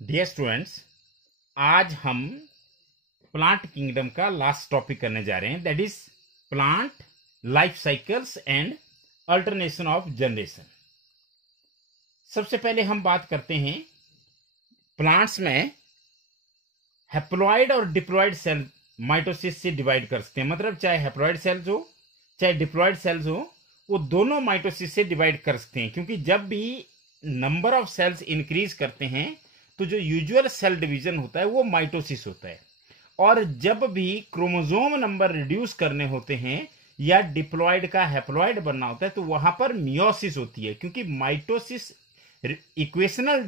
Dear students, आज हम plant kingdom का लास्ट टॉपिक करने जा रहे हैं, that is plant life cycles and alternation of generation. सबसे पहले हम बात करते हैं प्लांट्स में हैप्लॉइड और डिप्लॉइड सेल माइटोसिस से डिवाइड कर सकते हैं। मतलब चाहे हैप्लॉइड सेल्स हो चाहे डिप्लॉइड सेल्स हो, वो दोनों माइटोसिस से डिवाइड कर सकते हैं, क्योंकि जब भी नंबर ऑफ सेल्स इंक्रीज करते हैं तो जो यूजुअल सेल डिवीजन होता है वो माइटोसिस होता है, और जब भी क्रोमोसोम नंबर रिड्यूस करने होते हैं या डिप्लॉइड का हैप्लॉइड बनना होता है तो वहां पर मियोसिस होती है, क्योंकि माइटोसिस इक्वेशनल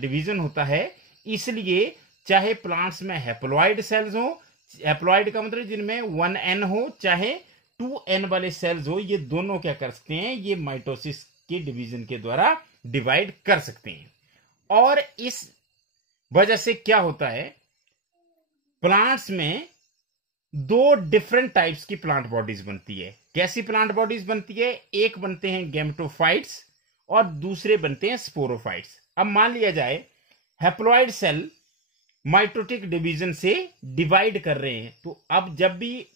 डिवीजन होता है। इसलिए चाहे प्लांट्स में हैप्लॉइड सेल्स हो, हैप्लॉइड का मतलब जिनमें 1n हो, चाहे 2n वाले सेल्स हो, ये दोनों क्या कर सकते हैं, ये माइटोसिस के डिवीजन के द्वारा डिवाइड कर सकते हैं। और इस वजह से क्या होता है, प्लांट्स में दो डिफरेंट टाइप्स की प्लांट बॉडीज बनती है। कैसी प्लांट बॉडीज बनती है? एक बनते हैं गैमेटोफाइट्स और दूसरे बनते हैं स्पोरोफाइट्स। अब मान लिया जाए हैप्लॉइड सेल माइटोटिक डिवीजन से डिवाइड कर रहे हैं, तो अब जब भी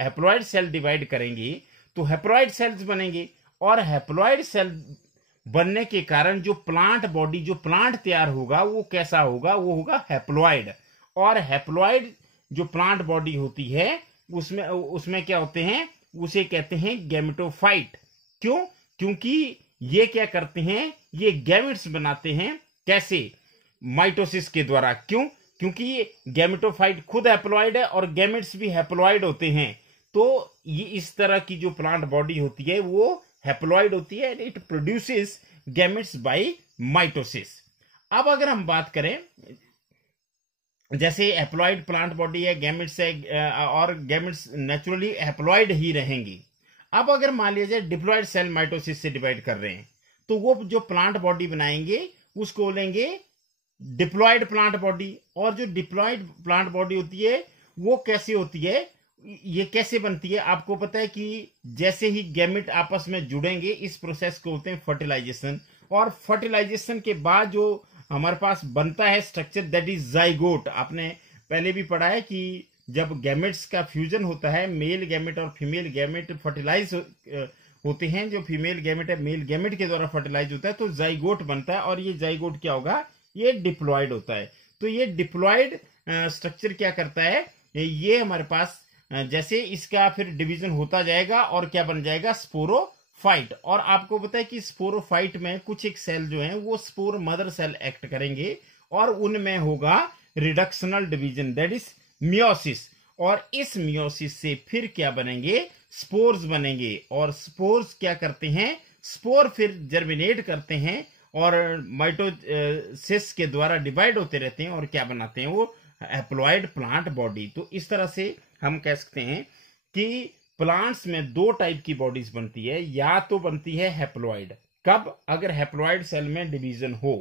हैप्लॉइड सेल डिवाइड करेंगे तो हैप्लॉइड सेल्स बनेंगे, और हैप्लॉइड सेल बनने के कारण जो प्लांट बॉडी, जो प्लांट तैयार होगा वो कैसा होगा, वो होगा हैप्लॉइड। और हैप्लॉइड जो प्लांट बॉडी होती है उसमें क्या होते हैं, उसे कहते हैं गैमेटोफाइट। क्यों? क्योंकि ये क्या करते हैं, ये गैमेट्स बनाते हैं। कैसे? माइटोसिस के द्वारा। क्यों? क्योंकि गैमेटोफाइट खुद हैप्लॉइड है और गैमेट्स भी हैप्लॉइड होते हैं। तो ये इस तरह की जो प्लांट बॉडी होती है वो हैप्लॉइड होती है, it produces gametes by mitosis. अब अगर हम बात करें, जैसे हैप्लॉइड प्लांट बॉडी है, गैमेट्स है, और गैमेट्स नेचुरली हैप्लॉइड ही रहेंगी। अब अगर मान लिया जाए डिप्लॉइड सेल माइटोसिस से डिवाइड कर रहे हैं, तो वो जो प्लांट बॉडी बनाएंगे उसको बोलेंगे डिप्लॉइड प्लांट बॉडी। और जो डिप्लॉइड प्लांट बॉडी होती है वो कैसी होती है, ये कैसे बनती है? आपको पता है कि जैसे ही गैमेट आपस में जुड़ेंगे, इस प्रोसेस को बोलते हैं फर्टिलाइजेशन। और फर्टिलाइजेशन के बाद जो हमारे पास बनता है स्ट्रक्चर, दैट इज जाइगोट। आपने पहले भी पढ़ा है कि जब गैमेट्स का फ्यूजन होता है, मेल गैमेट और फीमेल गैमेट फर्टिलाइज होते हैं, जो फीमेल गैमेट है मेल गैमेट के द्वारा फर्टिलाइज होता है, तो जाइगोट बनता है। और ये जाइगोट क्या होगा, ये डिप्लॉइड होता है। तो ये डिप्लॉइड स्ट्रक्चर क्या करता है, ये हमारे पास जैसे इसका फिर डिवीजन होता जाएगा और क्या बन जाएगा, स्पोरोफाइट। और आपको पता है कि स्पोरोफाइट में कुछ एक सेल जो है वो स्पोर मदर सेल एक्ट करेंगे, और उनमें होगा reductional division, that is meiosis. और इस मियोसिस से फिर क्या बनेंगे, स्पोर्स बनेंगे। और स्पोर्स क्या करते हैं, स्पोर फिर जर्मिनेट करते हैं और माइटोसिस के द्वारा डिवाइड होते रहते हैं, और क्या बनाते हैं, वो हैप्लॉइड प्लांट बॉडी। तो इस तरह से हम कह सकते हैं कि प्लांट्स में दो टाइप की बॉडीज बनती है। या तो बनती है हैप्लॉइड, कब? अगर हैप्लॉइड सेल में डिवीजन हो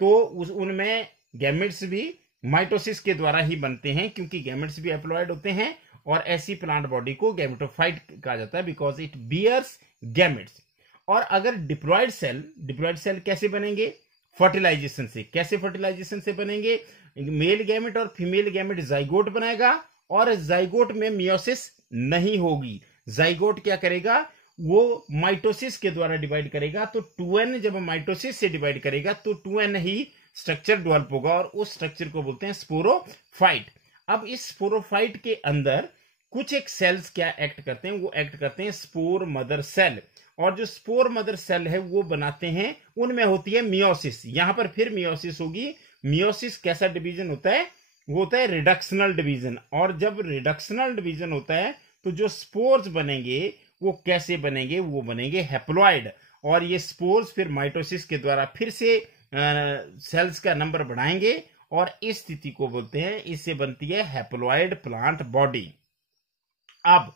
तो उनमें गैमेट्स भी माइटोसिस के द्वारा ही बनते हैं, क्योंकि गैमेट्स भी हैप्लॉइड होते हैं। और ऐसी प्लांट बॉडी को गैमेटोफाइट कहा जाता है, बिकॉज इट बियर्स गैमेट्स। और अगर डिप्लॉइड सेल कैसे बनेंगे, फर्टिलाइजेशन से। कैसे फर्टिलाइजेशन से बनेंगे, मेल गैमेट और फीमेल गैमेट जाइगोट बनाएगा, और जाइगोट में मियोसिस नहीं होगी। जाइगोट क्या करेगा, वो माइटोसिस के द्वारा डिवाइड करेगा। तो 2n जब माइटोसिस से डिवाइड करेगा तो 2n ही स्ट्रक्चर डेवलप होगा, और उस स्ट्रक्चर को बोलते हैं स्पोरोफाइट। अब इस स्पोरोफाइट के अंदर कुछ एक सेल्स क्या एक्ट करते हैं, वो एक्ट करते हैं स्पोर मदर सेल। और जो स्पोर मदर सेल है वो बनाते हैं, उनमें होती है मियोसिस। यहां पर फिर मियोसिस होगी। मियोसिस कैसा डिवीजन होता है, वो होता है रिडक्शनल डिवीजन। और जब रिडक्शनल डिवीजन होता है तो जो स्पोर्स बनेंगे वो कैसे बनेंगे, वो बनेंगे हैप्लॉइड। और ये स्पोर्स फिर माइटोसिस के द्वारा फिर से सेल्स का नंबर बढ़ाएंगे, और इस स्थिति को बोलते हैं, इससे बनती है हैप्लॉइड प्लांट बॉडी। अब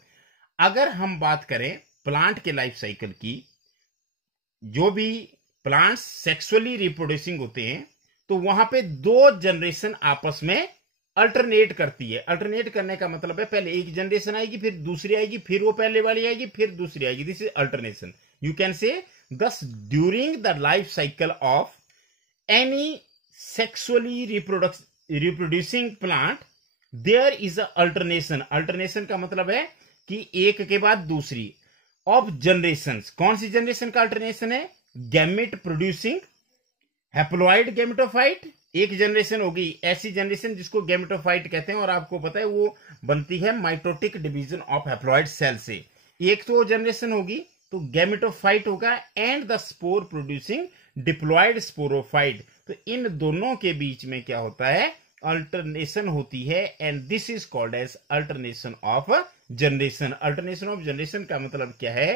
अगर हम बात करें प्लांट के लाइफ साइकिल की, जो भी प्लांट्स सेक्सुअली रिप्रोड्यूसिंग होते हैं तो वहां पे दो जनरेशन आपस में अल्टरनेट करती है। अल्टरनेट करने का मतलब है पहले एक जनरेशन आएगी, फिर दूसरी आएगी, फिर वो पहले वाली आएगी, फिर दूसरी आएगी। This is alternation. You can say this during the life cycle of any sexually reproducing plant, there is a alternation. alternation का मतलब है कि एक के बाद दूसरी of generations. कौन सी जनरेशन का अल्टरनेशन है? Gamete producing haploid gametophyte. एक जनरेशन होगी ऐसी जनरेशन जिसको गैमेटोफाइट कहते हैं, और आपको पता है वो बनती है mitotic division of haploid cell से. एक तो जनरेशन होगी तो गैमेटोफाइट होगा, and the spore producing diploid sporophyte. तो इन दोनों के बीच में क्या होता है? अल्टरनेशन होती है, and this is called as alternation of generation. Alternation of generation का मतलब क्या है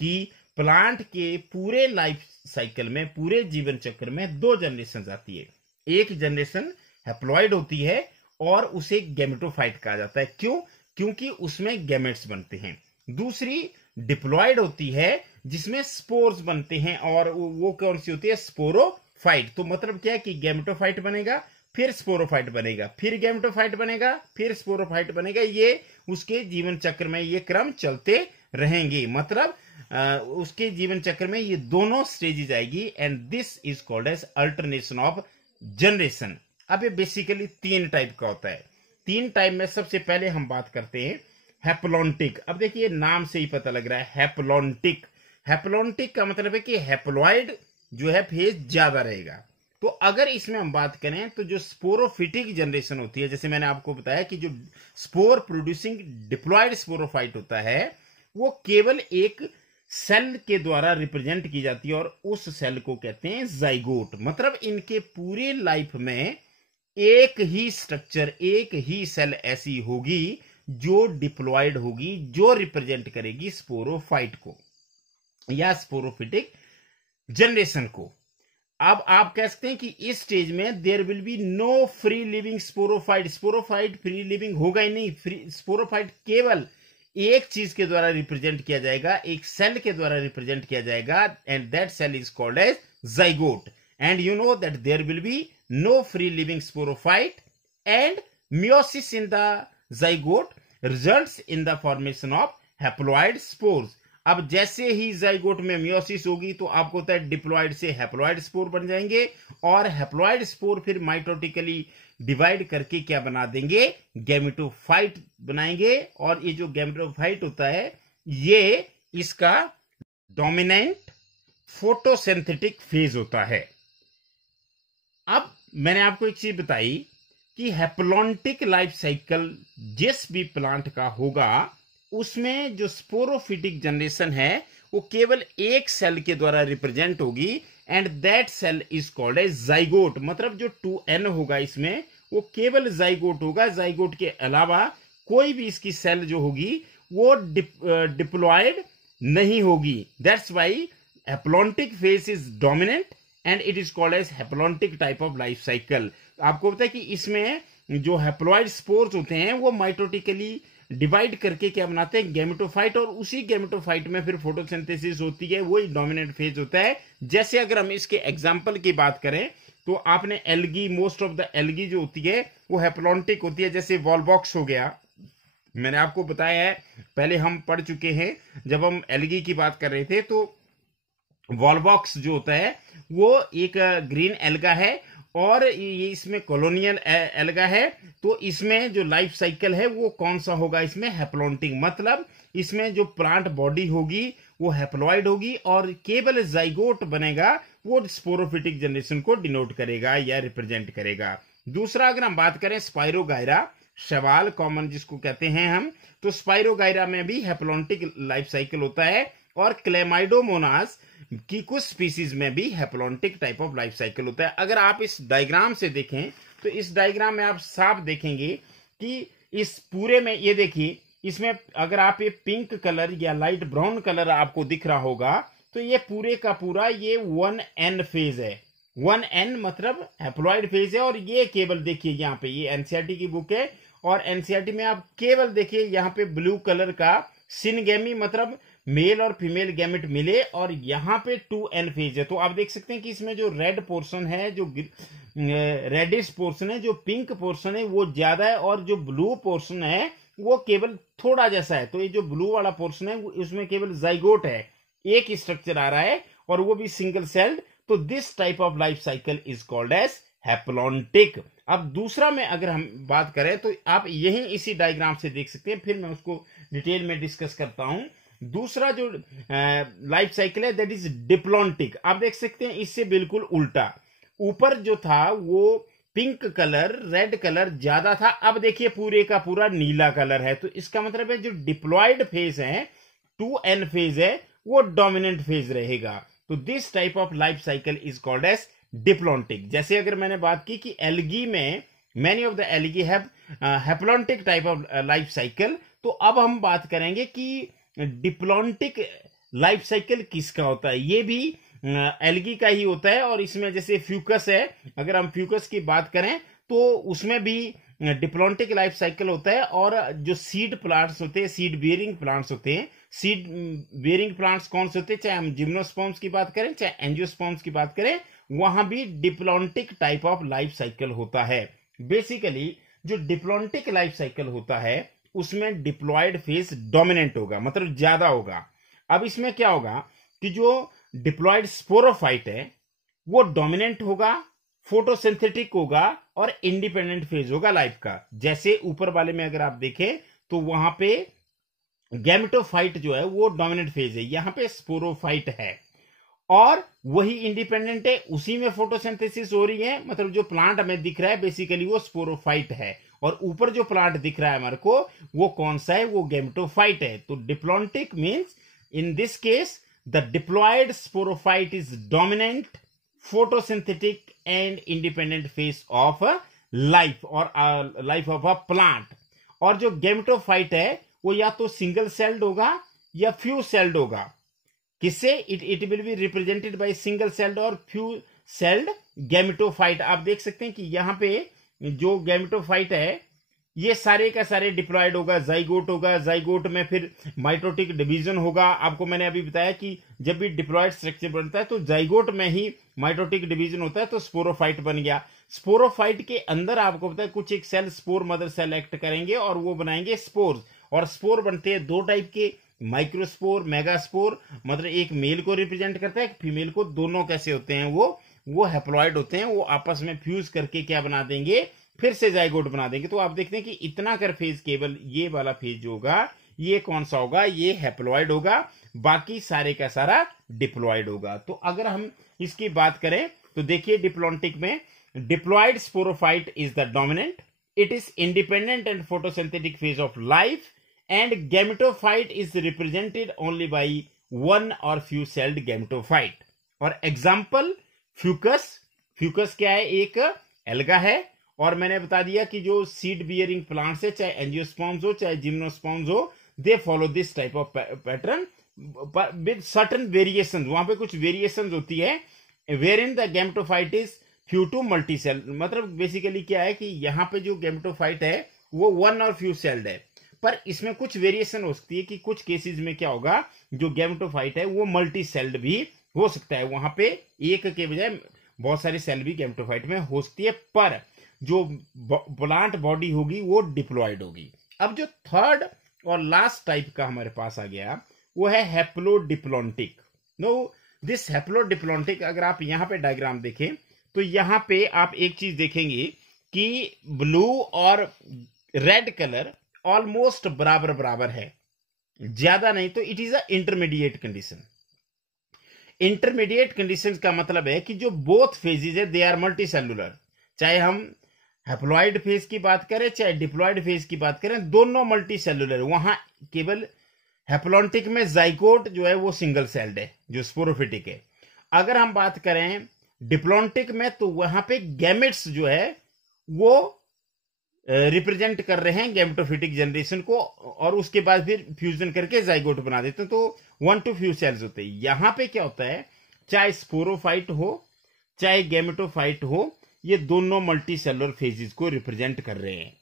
कि प्लांट के पूरे लाइफ साइकिल में, पूरे जीवन चक्र में दो जनरेशन आती है. एक जनरेशन हैप्लॉइड होती है और उसे गैमेटोफाइट कहा जाता है. क्यों? क्योंकि उसमें गैमेट्स बनते हैं. दूसरी डिप्लॉइड होती है जिसमें स्पोर्स बनते हैं, और वो कौन सी होती है? स्पोरोफाइट. तो मतलब क्या है कि गैमेटोफाइट बनेगा, फिर स्पोरोफाइट बनेगा, फिर गैमेटोफाइट बनेगा, फिर स्पोरोफाइट बनेगा. ये उसके जीवन चक्र में ये क्रम चलते रहेंगे. मतलब उसके जीवन चक्र में ये दोनों स्टेजेस आएगी, and this is called as alternation of generation. अब ये बेसिकली तीन टाइप का होता है. तीन टाइप में सबसे पहले हम बात करते हैं हैप्लॉन्टिक. अब देखिए नाम से ही पता लग रहा है हैप्लॉन्टिक. हैप्लॉन्टिक का मतलब है कि हैप्लॉइड जो है फेज ज्यादा रहेगा. तो अगर इसमें हम बात करें तो जो स्पोरोफिटिक जनरेशन होती है, जैसे मैंने आपको बताया कि जो स्पोर प्रोड्यूसिंग डिप्लॉइड स्पोरोफाइट होता है वो केवल एक सेल के द्वारा रिप्रेजेंट की जाती है, और उस सेल को कहते हैं जाइगोट. मतलब इनके पूरे लाइफ में एक ही स्ट्रक्चर, एक ही सेल ऐसी होगी जो डिप्लॉइड होगी, जो रिप्रेजेंट करेगी स्पोरोफाइट को या स्पोरोफिटिक जनरेशन को. अब आप कह सकते हैं कि इस स्टेज में there will be no free living sporophyte. Sporophyte free living होगा ही नहीं. स्पोरोफाइट केवल एक चीज के द्वारा रिप्रेजेंट किया जाएगा, एक सेल के द्वारा रिप्रेजेंट किया जाएगा, and that cell is called as zygote. And you know that there will be no free living sporophyte, and meiosis in the zygote results in the formation of haploid spores. अब जैसे ही zygote में meiosis होगी तो आपको पता है diploid से haploid spore बन जाएंगे, और हैप्लॉइड स्पोर फिर माइटोटिकली डिवाइड करके क्या बना देंगे? गैमेटोफाइट बनाएंगे. और ये जो गैमेटोफाइट होता है ये इसका डोमिनेंट फोटोसिंथेटिक फेज होता है. अब मैंने आपको एक चीज बताई कि हैप्लॉन्टिक लाइफ साइकिल जिस भी प्लांट का होगा उसमें जो स्पोरोफिटिक जनरेशन है वो केवल एक सेल के द्वारा रिप्रेजेंट होगी, and that cell is called as zygote. मतलब जो 2n होगा इसमें वो केवल जाइगोट होगा. जाइगोट के अलावा कोई भी इसकी सेल जो होगी वो डिप्लॉइड नहीं होगी. That's why haplontic phase is dominant and it is called as haplontic type of life cycle. आपको पता है कि इसमें जो हैप्लॉइड स्पोर्स होते हैं वो माइटोटिकली डिवाइड करके क्या बनाते हैं? गैमेटोफाइट. और उसी गैमेटोफाइट में फिर फोटोसिंथेसिस होती है, वही डोमिनेंट फेज होता है. जैसे अगर हम इसके एग्जांपल की बात करें तो आपने algae, most of the algae जो होती है वो हैप्लॉन्टिक होती है. जैसे वॉलबॉक्स हो गया, मैंने आपको बताया है, पहले हम पढ़ चुके हैं जब हम एल्गी की बात कर रहे थे. तो वॉलबॉक्स जो होता है वो एक ग्रीन एल्गा है, और ये इसमें कॉलोनियल एल्गा है. तो इसमें जो लाइफ साइकिल है वो कौन सा होगा? इसमें हैप्लॉन्टिक. मतलब इसमें जो प्लांट बॉडी होगी वो हैप्लॉइड होगी, और केवल जाइगोट बनेगा वो स्पोरोफिटिक जनरेशन को डिनोट करेगा या रिप्रेजेंट करेगा. दूसरा अगर हम बात करें स्पाइरोगायरा, शैवाल कॉमन जिसको कहते हैं हम, तो स्पाइरोगायरा में भी हैप्लॉन्टिक लाइफ साइकिल होता है, और क्लेमाइडोमोनास की कुछ स्पीसीज में भी haplontic type of life cycle होता है. अगर आप इस डायग्राम से देखें तो इस डायग्राम में आप साफ देखेंगे कि इस पूरे में ये देखिए, इसमें अगर आप ये पिंक कलर या लाइट ब्राउन कलर आपको दिख रहा होगा तो ये पूरे का पूरा ये 1n फेज है. 1n मतलब हैप्लॉइड फेज है. और ये केवल देखिए यहाँ पे, ये एनसीईआरटी की बुक है, और एनसीईआरटी में आप केवल देखिए यहाँ पे ब्लू कलर का सिनगेमी, मतलब मेल और फीमेल गैमेट मिले, और यहाँ पे 2n फेज है. तो आप देख सकते हैं कि इसमें जो रेड पोर्शन है, जो रेडिश पोर्शन है, जो पिंक पोर्शन है वो ज्यादा है, और जो ब्लू पोर्शन है वो केवल थोड़ा जैसा है. तो ये जो ब्लू वाला पोर्शन है उसमें केवल जाइगोट है, एक स्ट्रक्चर आ रहा है, और वो भी सिंगल सेल्ड. तो this type of life cycle is called as haplontic. अब दूसरा में अगर हम बात करें तो आप यही इसी डायग्राम से देख सकते हैं, फिर मैं उसको डिटेल में डिस्कस करता हूं। दूसरा जो लाइफ साइकिल है दैट इज डिप्लॉन्टिक। आप देख सकते हैं इससे बिल्कुल उल्टा, ऊपर जो था वो पिंक कलर, रेड कलर ज्यादा था, अब देखिए पूरे का पूरा नीला कलर है। तो इसका मतलब है जो डिप्लॉयड फेज है, 2n फेज है, वो डोमिनेंट फेज रहेगा। तो this type of life cycle is called as diplontic. जैसे अगर मैंने बात की कि एल्गी में many of the algae have haplontic type of life cycle, तो अब हम बात करेंगे कि डिप्लॉन्टिक लाइफ साइकिल किसका होता है। ये भी एल्गी का ही होता है, और इसमें जैसे फ्यूकस है, अगर हम फ्यूकस की बात करें तो उसमें भी डिप्लॉन्टिक लाइफ साइकिल होता है। और जो सीड प्लांट्स होते हैं, सीड बियरिंग प्लांट्स होते हैं, सीड बियरिंग प्लांट्स कौन से होते हैं, चाहे हम जिम्नोस्पर्म्स की बात करें चाहे एंजियोस्पर्म्स की बात करें, वहां भी diplontic type of life cycle होता है। बेसिकली जो डिप्लॉन्टिक लाइफ साइकिल होता है उसमें डिप्लॉयड फेज डोमिनेंट होगा, मतलब ज्यादा होगा। अब इसमें क्या होगा कि जो डिप्लॉयड स्पोरोफाइट है वो डोमिनेंट होगा, फोटोसिंथेटिक होगा और इंडिपेंडेंट फेज होगा लाइफ का। जैसे ऊपर वाले में अगर आप देखें तो वहां पे गैमेटोफाइट जो है वो डोमिनेंट फेज है, यहां पे स्पोरोफाइट है, और वही इंडिपेंडेंट है, उसी में फोटोसिंथेसिस हो रही है। मतलब जो प्लांट हमें दिख रहा है बेसिकली वो स्पोरोफाइट है, और ऊपर जो प्लांट दिख रहा है हमारे को वो कौन सा है, वो गैमेटोफाइट है। तो diplontic means in this case the diploid sporophyte is dominant, photosynthetic and independent phase of life और लाइफ ऑफ अ प्लांट। और जो गैमेटोफाइट है वो या तो सिंगल सेल्ड होगा या फ्यू सेल्ड होगा। किससे? It will be represented by single celled और फ्यू सेल्ड गैमेटोफाइट। आप देख सकते हैं कि यहां पे जो गैमेटोफाइट है ये सारे का सारे डिप्लॉयड होगा, जाइगोट होगा, जाइगोट में फिर माइटोटिक डिवीजन होगा। आपको मैंने अभी बताया कि जब भी डिप्लॉयड स्ट्रक्चर बनता है तो जाइगोट में ही माइटोटिक डिवीजन होता है, तो स्पोरोफाइट बन गया। स्पोरोफाइट के अंदर आपको पता है कुछ एक cell spore mother cell act करेंगे और वो बनाएंगे स्पोर्स, और स्पोर बनते हैं दो टाइप के, माइक्रोस्पोर, मेगास्पोर। मतलब एक मेल को रिप्रेजेंट करता है, एक फीमेल को। दोनों कैसे होते हैं, वो हैप्लॉयड होते हैं, वो आपस में फ्यूज करके क्या बना देंगे, फिर से जाइगोट बना देंगे। तो आप देखते हैं कि इतना कर फेज केवल ये वाला फेज जो होगा ये कौन सा होगा, ये हैप्लॉयड होगा, बाकी सारे का सारा डिप्लॉयड होगा। तो अगर हम इसकी बात करें तो देखिए डिप्लॉन्टिक में diploid sporophyte is the dominant, it is independent and photosynthetic phase of life, and gametophyte is represented only by one और फ्यू सेल्ड गैमेटोफाइट। और एग्जाम्पल फ्यूकस, फ्यूकस क्या है, एक एल्गा है। और मैंने बता दिया कि जो सीड बियरिंग प्लांट्स है, चाहे एंजियोस्पर्म्स हो चाहे जिम्नोस्पर्म्स हो, they follow this type of pattern with certain variations. वहां पे कुछ वेरिएशंस होती है, where in the gametophyte is few to multi cell. मतलब बेसिकली क्या है कि यहाँ पे जो गैमेटोफाइट है वो वन और फ्यू सेल्ड है, पर इसमें कुछ वेरिएशन हो सकती है कि कुछ केसेस में क्या होगा, जो गैमेटोफाइट है वो मल्टी सेल्ड भी हो सकता है। वहां पे एक के बजाय बहुत सारी सेल भी गैमेटोफाइट में हो सकती है, पर जो प्लांट बॉडी होगी वो डिप्लॉयड होगी। अब जो थर्ड और लास्ट टाइप का हमारे पास आ गया वो है हैप्लोडिप्लॉन्टिक। नो, दिस हैप्लोडिप्लॉन्टिक, अगर आप यहां पे डायग्राम देखें तो यहां पे आप एक चीज देखेंगे कि ब्लू और रेड कलर ऑलमोस्ट बराबर बराबर है, ज्यादा नहीं। तो it is a intermediate condition. Intermediate condition का मतलब है कि जो बोथ फेजेज है दे आर मल्टी सेलुलर। चाहे हम हैप्लॉयड फेज की बात करें चाहे डिप्लॉयड फेज की बात करें, दोनों मल्टी सेलुलर। वहां केवल हैप्लॉन्टिक में जाइगोट जो है वो सिंगल सेल्ड है, जो स्पोरोफिटिक है। अगर हम बात करें डिप्लॉन्टिक में तो वहां पे गैमेट्स जो है वो रिप्रेजेंट कर रहे हैं गैमेटोफिटिक जनरेशन को, और उसके बाद फिर फ्यूजन करके जाइगोट बना देते हैं, तो वन टू फ्यू सेल्स होते हैं। यहां पे क्या होता है, चाहे स्पोरोफाइट हो चाहे गैमेटोफाइट हो, ये दोनों मल्टी सेलुलर फेजेस को रिप्रेजेंट कर रहे हैं,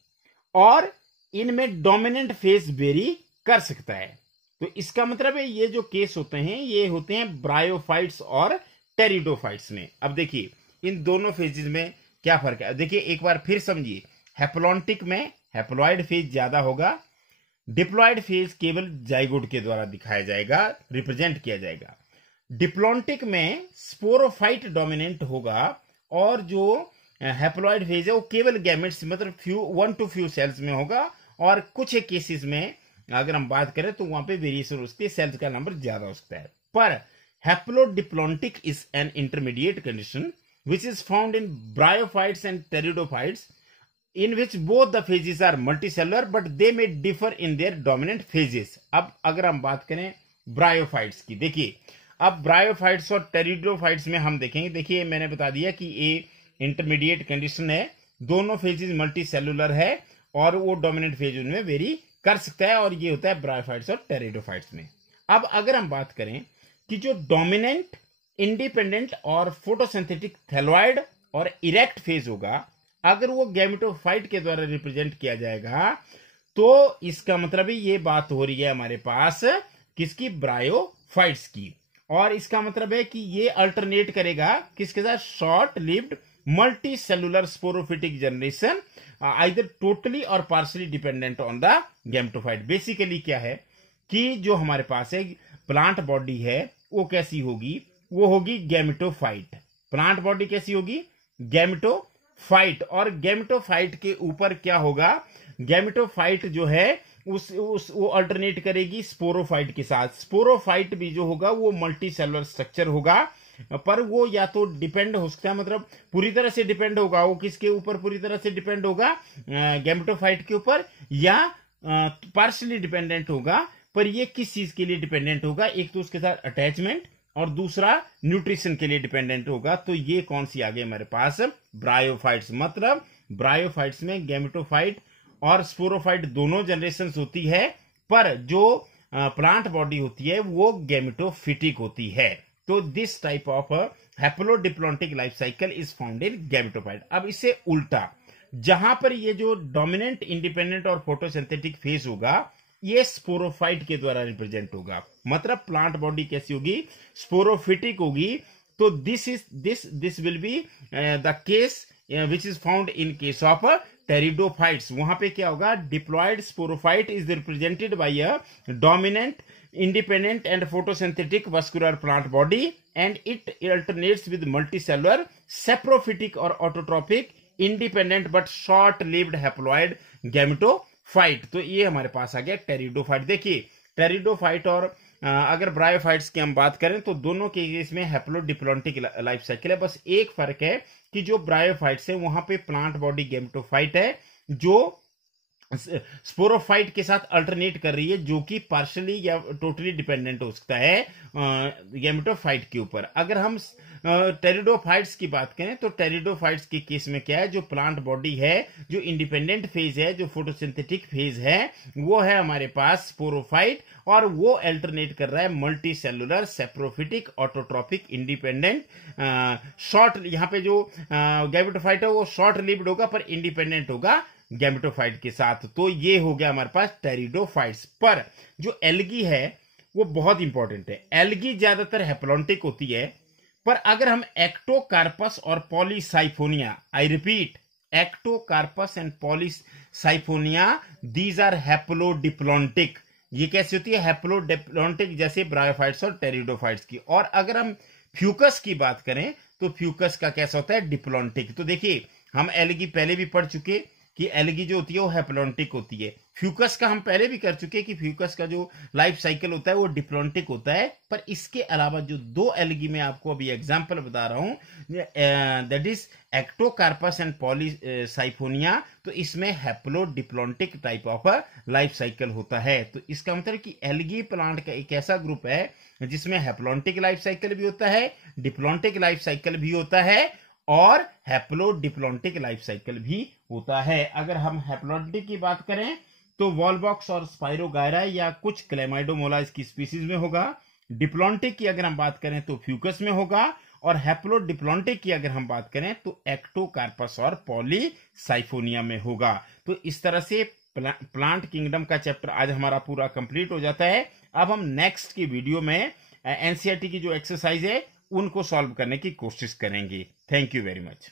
और इनमें डोमिनेंट फेज वेरी कर सकता है। तो इसका मतलब है ये जो केस होते हैं ये होते हैं ब्रायोफाइट्स और टेरिडोफाइट्स में। अब देखिए इन दोनों फेजेस में क्या फर्क है, देखिए एक बार फिर समझिए। हैप्लॉन्टिक में हैप्लॉयड फेज ज्यादा होगा, डिप्लॉयड फेज केवल जाइगोट के द्वारा दिखाया जाएगा, रिप्रेजेंट किया जाएगा। डिप्लॉन्टिक में स्पोरोफाइट डोमिनेंट होगा और जो हैप्लॉइड फेज है वो केवल गैमेट्स मतलब वन टू फ्यू सेल्स में होगा, और कुछ केसेस में अगर हम बात करें तो वहां पे वेरिएशन हो सकती है, सेल्स का नंबर ज्यादा हो सकता है। पर haplodiplontic is an intermediate condition which is found in bryophytes and pteridophytes in which both the phases are multicellular but they may differ in their dominant phases। अब अगर हम बात करें ब्रायोफाइट्स की, देखिए अब ब्रायोफाइट्स और टेरिडोफाइट्स में हम देखेंगे, देखिए मैंने बता दिया कि ये इंटरमीडिएट कंडीशन है, दोनों फेजेस मल्टी सेलुलर है और वो डोमिनेंट फेज उनमें वेरी कर सकता है, और ये होता है ब्रायोफाइट्स और टेरिडोफाइट्स में। अब अगर हम बात करें कि जो डोमिनेंट, इंडिपेंडेंट और फोटोसिंथेटिक थैलोइड और इरेक्ट फेज होगा, अगर वो गैमेटोफाइट के द्वारा रिप्रेजेंट किया जाएगा तो इसका मतलब ये बात हो रही है हमारे पास किसकी, ब्रायोफाइट्स की। और इसका मतलब है कि ये अल्टरनेट करेगा किसके साथ, short lived multi cellular sporophytic generation either totally और partially dependent on the gametophyte. Basically क्या है कि जो हमारे पास है प्लांट बॉडी है वो कैसी होगी, वो होगी गैमेटोफाइट। प्लांट बॉडी कैसी होगी, गैमेटोफाइट। और गैमेटोफाइट के ऊपर क्या होगा, गैमेटोफाइट जो है वो अल्टरनेट करेगी स्पोरोफाइट के साथ। स्पोरोफाइट भी जो होगा वो मल्टी सेलुलर स्ट्रक्चर होगा, पर वो या तो डिपेंड हो सकता है, मतलब पूरी तरह से डिपेंड होगा, वो किसके ऊपर पूरी तरह से डिपेंड होगा, गैमेटोफाइट के ऊपर, या पार्शियली डिपेंडेंट होगा। पर ये किस चीज के लिए डिपेंडेंट होगा, एक तो उसके साथ अटैचमेंट और दूसरा न्यूट्रिशन के लिए डिपेंडेंट होगा। तो ये कौन सी आ गई हमारे पास, ब्रायोफाइट्स। मतलब ब्रायोफाइट्स में गैमेटोफाइट और स्पोरोफाइट दोनों जनरेशन होती है, पर जो प्लांट बॉडी होती है वो गैमेटोफिटिक होती है। तो this type of haplodiplontic life cycle is found in gametophyte. अब इससे उल्टा, जहां पर ये जो डोमिनेंट, इंडिपेंडेंट और फोटोसिंथेटिक फेज होगा ये स्पोरोफाइट के द्वारा रिप्रेजेंट होगा। मतलब प्लांट बॉडी कैसी होगी, स्पोरोफिटिक होगी। तो this will be the case which is found in case of pteridophytes. वहां पे क्या होगा, diploid sporophyte is represented by a dominant, independent and photosynthetic vascular plant body and it alternates with multicellular saprophytic or autotrophic independent but short lived haploid gametophyte। तो ये हमारे पास आ गया pteridophyte. देखिए pteridophyte और अगर ब्रायोफाइट्स की हम बात करें तो दोनों के केस में हैप्लोडिप्लॉन्टिक लाइफ साइकिल है। बस एक फर्क है कि जो ब्रायोफाइट्स है वहां पे प्लांट बॉडी गैमेटोफाइट है जो स्पोरोफाइट के साथ अल्टरनेट कर रही है, जो कि पार्शियली या टोटली डिपेंडेंट हो सकता है गैमेटोफाइट के ऊपर। अगर हम टेरिडोफाइट्स की बात करें तो टेरिडोफाइट्स के केस में क्या है, जो प्लांट बॉडी है, जो इंडिपेंडेंट फेज है, जो फोटोसिंथेटिक फेज है, वो है हमारे पास स्पोरोफाइट, और वो अल्टरनेट कर रहा है multi cellular saprophytic autotrophic independent short. यहाँ पे जो गैमेटोफाइट है वो शॉर्ट लिव्ड होगा पर इंडिपेंडेंट होगा गैमेटोफाइट के साथ। तो ये हो गया हमारे पास टेरिडोफाइट्स। पर जो एल्गी है वो बहुत इंपॉर्टेंट है। एल्गी ज्यादातर हैप्लॉन्टिक होती है, पर अगर हम एक्टोकार्पस और Polysiphonia, I repeat, Ectocarpus and Polysiphonia, these are haplodiplontic. ये कैसी होती है, हैप्लोडिप्लॉन्टिक, जैसे ब्रायोफाइट्स और टेरिडोफाइट्स की। और अगर हम फ्यूकस की बात करें तो फ्यूकस का कैसा होता है, डिप्लॉन्टिक। तो देखिए हम एल्गी पहले भी पढ़ चुके कि एल्गी जो होती है वो हैप्लॉन्टिक होती है। फ्यूकस का हम पहले भी कर चुके कि फ्यूकस का जो लाइफ साइकिल होता है वो डिप्लॉन्टिक होता है। पर इसके अलावा जो दो एल्गी में आपको अभी एग्जांपल बता रहा हूं, that is Ectocarpus and Polysiphonia, तो इसमें haplodiplontic type of life cycle होता है। तो इसका मतलब कि एल्गी प्लांट का एक ऐसा ग्रुप है जिसमें हैप्लॉन्टिक लाइफ साइकिल भी होता है, डिप्लॉन्टिक लाइफ साइकिल भी होता है और हैप्लोडिप्लॉन्टिक लाइफ साइकिल भी होता है। अगर हम हैप्लॉन्टिक की बात करें तो वॉलबॉक्स और स्पाइरोगायरा या कुछ क्लेमाइडोमोला इसकी स्पीसीज में होगा। डिप्लॉन्टिक की अगर हम बात करें तो फ्यूकस में होगा, और हैप्लोडिप्लॉन्टिक की अगर हम बात करें तो एक्टोकार्पस और पॉलीसाइफोनिया में होगा। तो इस तरह से प्लांट किंगडम का चैप्टर आज हमारा पूरा कंप्लीट हो जाता है। अब हम नेक्स्ट की वीडियो में एनसीईआरटी की जो एक्सरसाइज है उनको सॉल्व करने की कोशिश करेंगे। Thank you very much.